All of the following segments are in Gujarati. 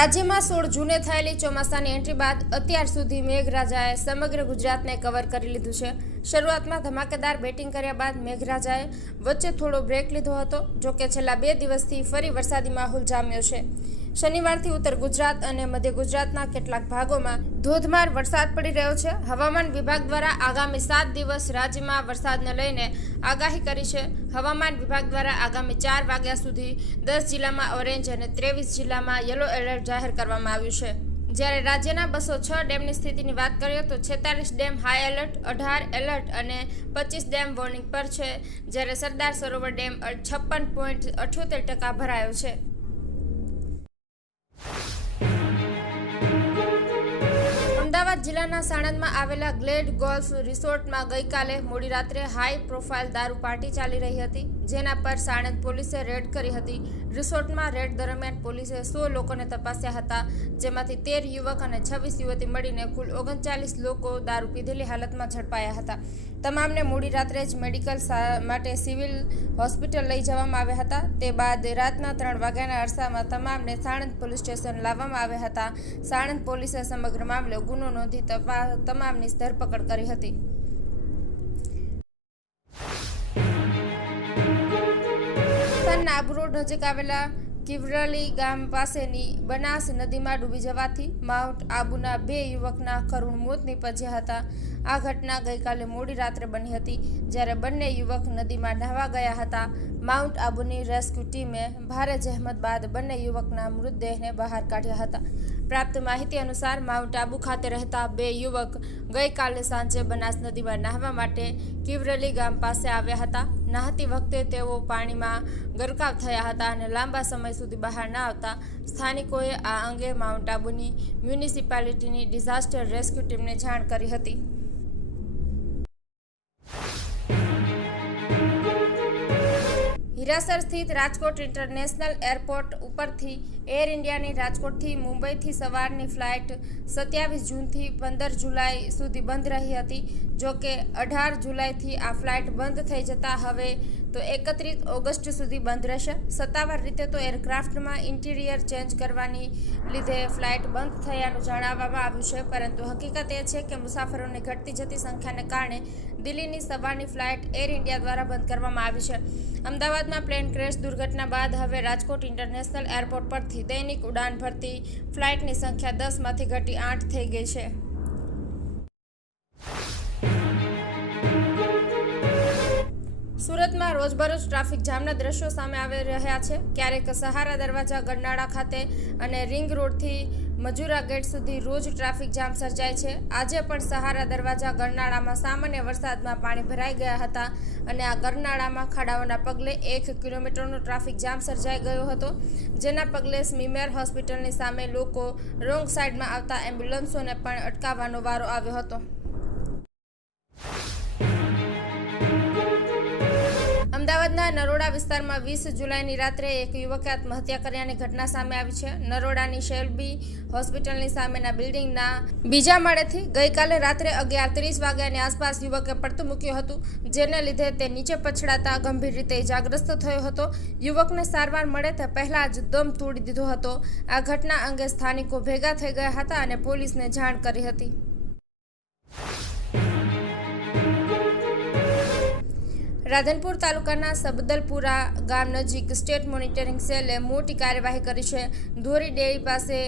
રાજ્યમાં સોળ જૂને થયેલી ચોમાસાની એન્ટ્રી બાદ અત્યાર સુધી મેઘરાજાએ સમગ્ર ગુજરાતને કવર કરી લીધું છે. શરૂઆતમાં ધમાકેદાર બેટિંગ કર્યા બાદ મેઘરાજાએ વચ્ચે થોડો બ્રેક લીધો હતો, જોકે છેલ્લા બે દિવસથી ફરી વરસાદી માહોલ જામ્યો છે. શનિવારથી ઉત્તર ગુજરાત અને મધ્ય ગુજરાતના કેટલાક ભાગોમાં ધોધમાર વરસાદ પડી રહ્યો છે. હવામાન વિભાગ દ્વારા આગામી સાત દિવસ રાજ્યમાં વરસાદને લઈને આગાહી કરી છે. હવામાન વિભાગ દ્વારા આગામી ચાર વાગ્યા સુધી દસ જિલ્લામાં ઓરેન્જ અને ત્રેવીસ જિલ્લામાં યલો એલર્ટ જાહેર કરવામાં આવ્યું છે. જ્યારે રાજ્યના બસો છ ડેમની સ્થિતિની વાત કરીએ તો છેતાલીસ ડેમ હાઈ એલર્ટ, અઢાર એલર્ટ અને પચીસ ડેમ વોર્નિંગ પર છે. જ્યારે સરદાર સરોવર ડેમ છપ્પન પોઈન્ટ અઠ્યોતેર ટકા ભરાયો છે. અમદાવાદ જિલ્લાના સાણંદમાં આવેલા ગ્લેડ ગોલ્ફ રિસોર્ટમાં ગઈકાલે મોડી રાત્રે હાઈ પ્રોફાઇલ દારૂ પાર્ટી ચાલી રહી હતી, જેના પર સાણંદ પોલીસે રેડ કરી હતી. રિસોર્ટમાં રેડ દરમિયાન પોલીસે સો લોકોને તપાસ્યા હતા, જેમાંથી તેર યુવક અને છવ્વીસ યુવતી મળીને કુલ ઓગણચાલીસ લોકો દારૂ પીધેલી હાલતમાં ઝડપાયા હતા. તમામને મોડી રાત્રે જ મેડિકલ માટે સિવિલ હોસ્પિટલ લઈ જવામાં આવ્યા હતા. તે બાદ રાતના ત્રણ વાગ્યાના અરસામાં તમામને સાણંદ પોલીસ સ્ટેશન લાવવામાં આવ્યા હતા. સાણંદ પોલીસે સમગ્ર મામલે ગુનો નોંધી તમામની ધરપકડ કરી હતી. રાજસ્થાનના આબરોડ નજીક આવેલા કિવરલી ગામ પાસેની બનાસ નદીમાં ડૂબી જવાથી માઉન્ટ આબુના બે યુવકના કરુણ મોત નીપજ્યા હતા. આ ઘટના ગઈકાલે મોડી રાત્રે બની હતી, જ્યારે બંને યુવક નદીમાં નહાવા ગયા હતા. માઉન્ટ આબુની રેસ્ક્યુ ટીમે ભારે જહેમત બાદ બંને યુવકના મૃતદેહને બહાર કાઢ્યા હતા. પ્રાપ્ત માહિતી અનુસાર માઉન્ટ આબુ ખાતે રહેતા બે યુવક ગઈકાલે સાંજે બનાસ નદીમાં નાહવા માટે કિવરેલી ગામ પાસે આવ્યા હતા. નાહતી વખતે તેઓ પાણીમાં ગરકાવ થયા હતા અને લાંબા સમય સુધી બહાર ન આવતા સ્થાનિકોએ આ અંગે માઉન્ટ આબુની મ્યુનિસિપાલિટીની ડિઝાસ્ટર રેસ્ક્યુ ટીમને જાણ કરી હતી. હિરાસર સ્થિત રાજકોટ ઇન્ટરનેશનલ એરપોર્ટ ઉપરથી એર ઇન્ડિયાની રાજકોટથી મુંબઈથી સવારની ફ્લાઇટ સત્યાવીસ જૂનથી પંદર જુલાઈ સુધી બંધ રહી હતી. જોકે અઢાર જુલાઈથી આ ફ્લાઇટ બંધ થઈ જતા હવે તો એકત્રીસ ઓગસ્ટ સુધી બંધ રહેશે. સત્તાવાર રીતે તો એરક્રાફ્ટમાં ઇન્ટિરિયર ચેન્જ કરવાની લીધે ફ્લાઇટ બંધ થયાનું જણાવવામાં આવ્યું છે, પરંતુ હકીકત એ છે કે મુસાફરોની ઘટતી જતી સંખ્યાને કારણે દિલ્હીની સવારની ફ્લાઇટ એર ઇન્ડિયા દ્વારા બંધ કરવામાં આવી છે. અમદાવાદમાં પ્લેન ક્રેશ દુર્ઘટના બાદ હવે રાજકોટ ઇન્ટરનેશનલ એરપોર્ટ પરથી દૈનિક ઉડાન ભરતી ફ્લાઇટની સંખ્યા દસમાંથી ઘટી આઠ થઈ ગઈ છે. સુરતમાં રોજબરોજ ટ્રાફિક જામના દ્રશ્યો સામે આવી રહ્યા છે. ક્યારેક સહારા દરવાજા, ગરનાળા ખાતે અને રિંગ રોડથી મજુરા ગેટ સુધી રોજ ટ્રાફિક જામ સર્જાય છે. આજે પણ સહારા દરવાજા, ગરનાળામાં સામાન્ય વરસાદમાં પાણી ભરાઈ ગયા હતા અને આ ગરનાળામાં ખાડાઓના પગલે એક કિલોમીટરનો ટ્રાફિક જામ સર્જાઈ ગયો હતો. જેના પગલે સ્મીમેર હોસ્પિટલની સામે લોકો રોંગ સાઈડમાં આવતા એમ્બ્યુલન્સોને પણ અટકાવવાનો વારો આવ્યો હતો. અમદાવાદના નરોડા વિસ્તારમાં વીસ જુલાઈની રાત્રે એક યુવકે આત્મહત્યા કર્યાની ઘટના સામે આવી છે. નરોડાની શેલબી હોસ્પિટલની સામેના બિલ્ડિંગના બીજા માળેથી ગઈકાલે રાત્રે અગિયાર ત્રીસ વાગ્યાની આસપાસ યુવકે પડતું મૂક્યું હતું, જેને લીધે તે નીચે પછડાતા ગંભીર રીતે ઇજાગ્રસ્ત થયો હતો. યુવકને સારવાર મળે તે પહેલા જ દમ તોડી દીધો હતો. આ ઘટના અંગે સ્થાનિકો ભેગા થઈ ગયા હતા અને પોલીસને જાણ કરી હતી. રાધનપુર તાલુકાના સબદલપુરા ગામ નજીક સ્ટેટ મોનિટરિંગ સેલે મોટી કાર્યવાહી કરી છે. ધોરી ડેરી પાસે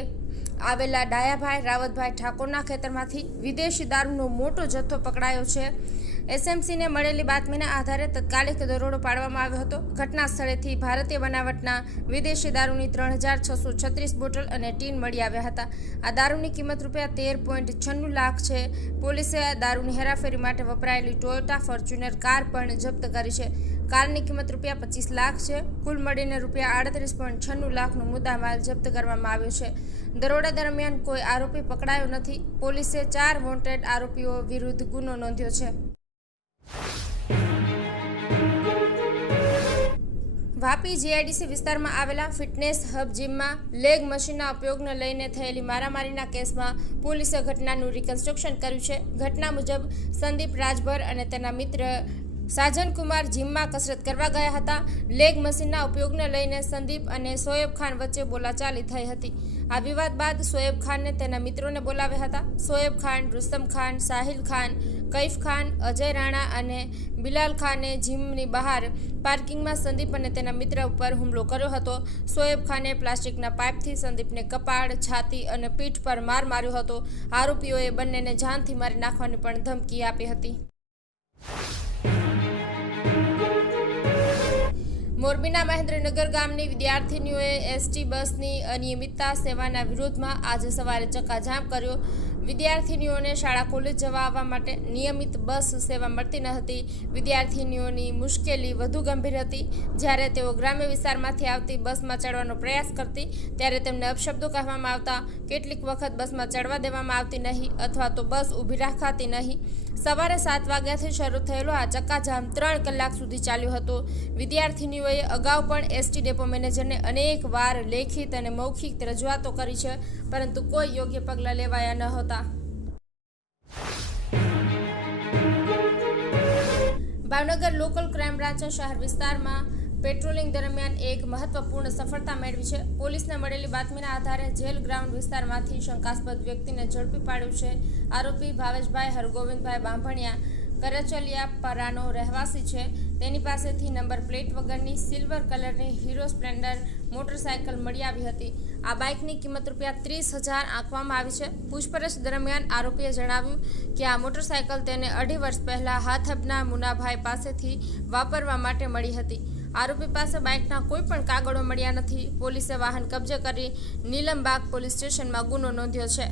આવેલા ડાયાભાઈ રાવતભાઈ ઠાકોરના ખેતરમાંથી વિદેશી દારૂનો મોટો જથ્થો પકડાયો છે. એસએમસીને મળેલી બાતમીના આધારે તત્કાલિક દરોડો પાડવામાં આવ્યો હતો. ઘટના સ્થળેથી ભારતીય બનાવટના વિદેશી દારૂની ત્રણ હજાર છસો છત્રીસ બોટલ અને ટીન મળી આવ્યા હતા. આ દારૂની કિંમત રૂપિયા તેર પોઈન્ટ છન્નું લાખ છે. પોલીસે આ દારૂની હેરાફેરી માટે વપરાયેલી ટોયોટા ફોર્ચ્યુનર કાર પણ જપ્ત કરી છે. કારની કિંમત રૂપિયા પચીસ લાખ છે. કુલ મળીને રૂપિયા આડત્રીસ પોઈન્ટ છન્નું લાખનો મુદ્દામાલ જપ્ત કરવામાં આવ્યો છે. દરોડા દરમિયાન કોઈ આરોપી પકડાયો નથી. પોલીસે ચાર વોન્ટેડ આરોપીઓ વિરુદ્ધ ગુનો નોંધ્યો છે. વાપી જીઆઈડીસી વિસ્તારમાં આવેલા ફિટનેસ હબ જીમમાં લેગ મશીનના ઉપયોગને લઈને થયેલી મારામારીના કેસમાં પોલીસે ઘટનાનું રિકન્સ્ટ્રક્શન કર્યું છે. ઘટના મુજબ સંદીપ રાજભર અને તેના મિત્ર સાજન કુમાર જીમમાં કસરત કરવા ગયા હતા. લેગ મશીનના ઉપયોગને લઈને સંદીપ અને સોએબ ખાન વચ્ચે બોલાચાલી થઈ હતી. આ વિવાદ બાદ સોએબ ખાનને તેના મિત્રોને બોલાવ્યા હતા. સોએબ ખાન, રુસ્તમ ખાન, સાહિલ ખાન, કૈફ ખાન, અજય રાણા અને બિલાલ ખાને જીમની બહાર પાર્કિંગમાં સંદીપ અને તેના મિત્ર ઉપર હુમલો કર્યો હતો. સોએબ ખાને પ્લાસ્ટિકના પાઇપથી સંદીપને કપાળ, છાતી અને પીઠ પર માર માર્યો હતો. આરોપીઓએ બંનેને જાનથી મારી નાખવાની પણ ધમકી આપી હતી. મોરબીના મહેન્દ્રનગર ગામની વિદ્યાર્થીનીઓએ એસટી બસની અનિયમિતતા સેવાના વિરોધમાં આજે સવારે ચક્કાજામ કર્યો. વિદ્યાર્થીનીઓને શાળા કોલેજ જવા આવવા માટે નિયમિત બસ સેવા મળતી ન હતી. વિદ્યાર્થીનીઓની મુશ્કેલી વધુ ગંભીર હતી. જ્યારે તેઓ ગ્રામ્ય વિસ્તારમાંથી આવતી બસમાં ચડવાનો પ્રયાસ કરતી, ત્યારે તેમને અપશબ્દો કહેવામાં આવતા, કેટલીક વખત બસમાં ચડવા દેવામાં આવતી નહીં અથવા તો બસ ઊભી રાખાતી નહીં. સવારે સાત વાગ્યાથી શરૂ થયેલો આ ચક્કાજામ ત્રણ કલાક સુધી ચાલ્યો હતો. વિદ્યાર્થીનીઓએ અગાઉ પણ એસટી ડેપો મેનેજરને અનેક વાર લેખિત અને મૌખિક રજૂઆતો કરી છે, પરંતુ કોઈ યોગ્ય પગલાં લેવાયા ન હતા. ભાવનગર લોકલ ક્રાઇમ બ્રાન્ચે શહેર વિસ્તારમાં પેટ્રોલિંગ દરમિયાન એક મહત્વપૂર્ણ સફળતા મેળવી છે. પોલીસને મળેલી બાતમીના આધારે જેલ ગ્રાઉન્ડ વિસ્તારમાંથી શંકાસ્પદ વ્યક્તિને ઝડપી પાડ્યું છે. આરોપી ભાવેશભાઈ હરગોવિંદભાઈ બાંભણિયા કરચલિયા પરાનો રહેવાસી છે. તેની પાસેથી નંબર પ્લેટ વગરની સિલ્વર કલરની હીરો સ્પ્લેન્ડર મોટરસાયકલ મળી આવી હતી. આ બાઇકની કિંમત રૂપિયા ત્રીસ હજાર આંકવામાં આવી છે. પૂછપરછ દરમિયાન આરોપીએ જણાવ્યું કે આ મોટરસાયકલ તેને અઢી વર્ષ પહેલાં હાથબના મુનાભાઈ પાસેથી વાપરવા માટે મળી હતી. આરોપી પાસે બાઇકના કોઈ પણ કાગળો મળ્યા નથી. પોલીસે વાહન કબજે કરી નીલમબાગ પોલીસ સ્ટેશનમાં ગુનો નોંધ્યો છે.